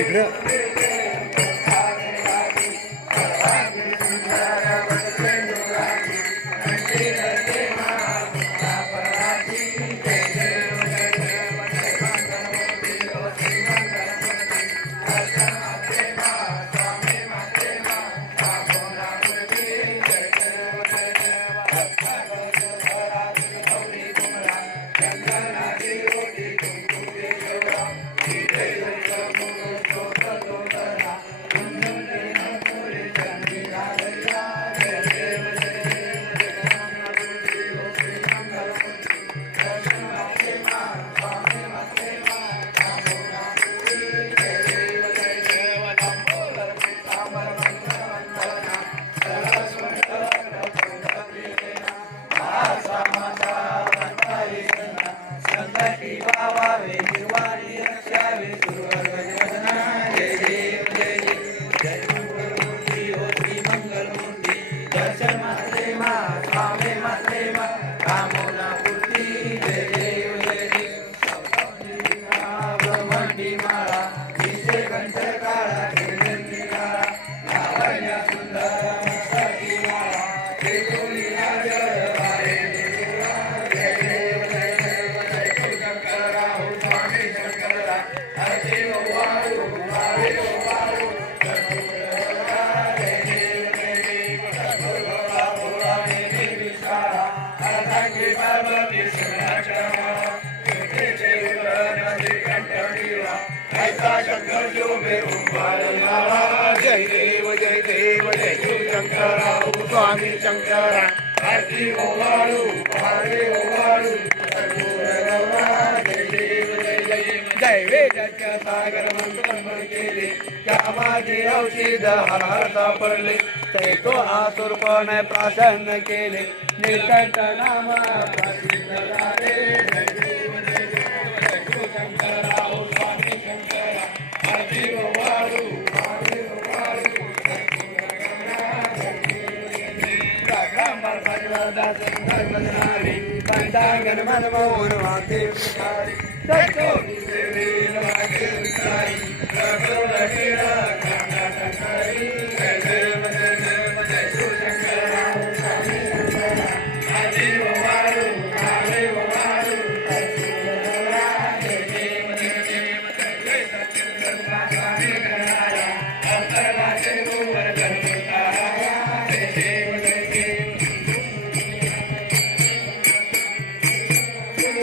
इकडं. जय देव जय देव जय स्वामी शंकरा आरती ओवाळू वारे ओवाळू जय वेदाच्या सागर मंत्र केले त्या औषध हार सापडले ते तो आसुरपण प्राशन केले निकट नामा पंचांगन मनमोहन वाते विकारी सत्यो देवी वाते विकारी रघुवर हीरा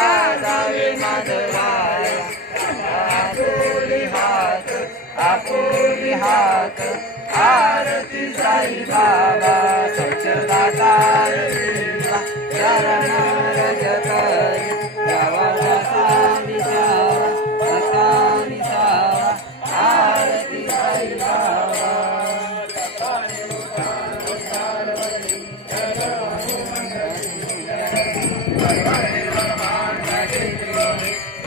आजावे माधवाय आपोली हात आपोली हात आरती साई बाबा सच्चदाता चरण रजता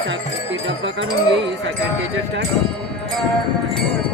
साखर डब्बा काढून घे साखर त्याच्यात टाक.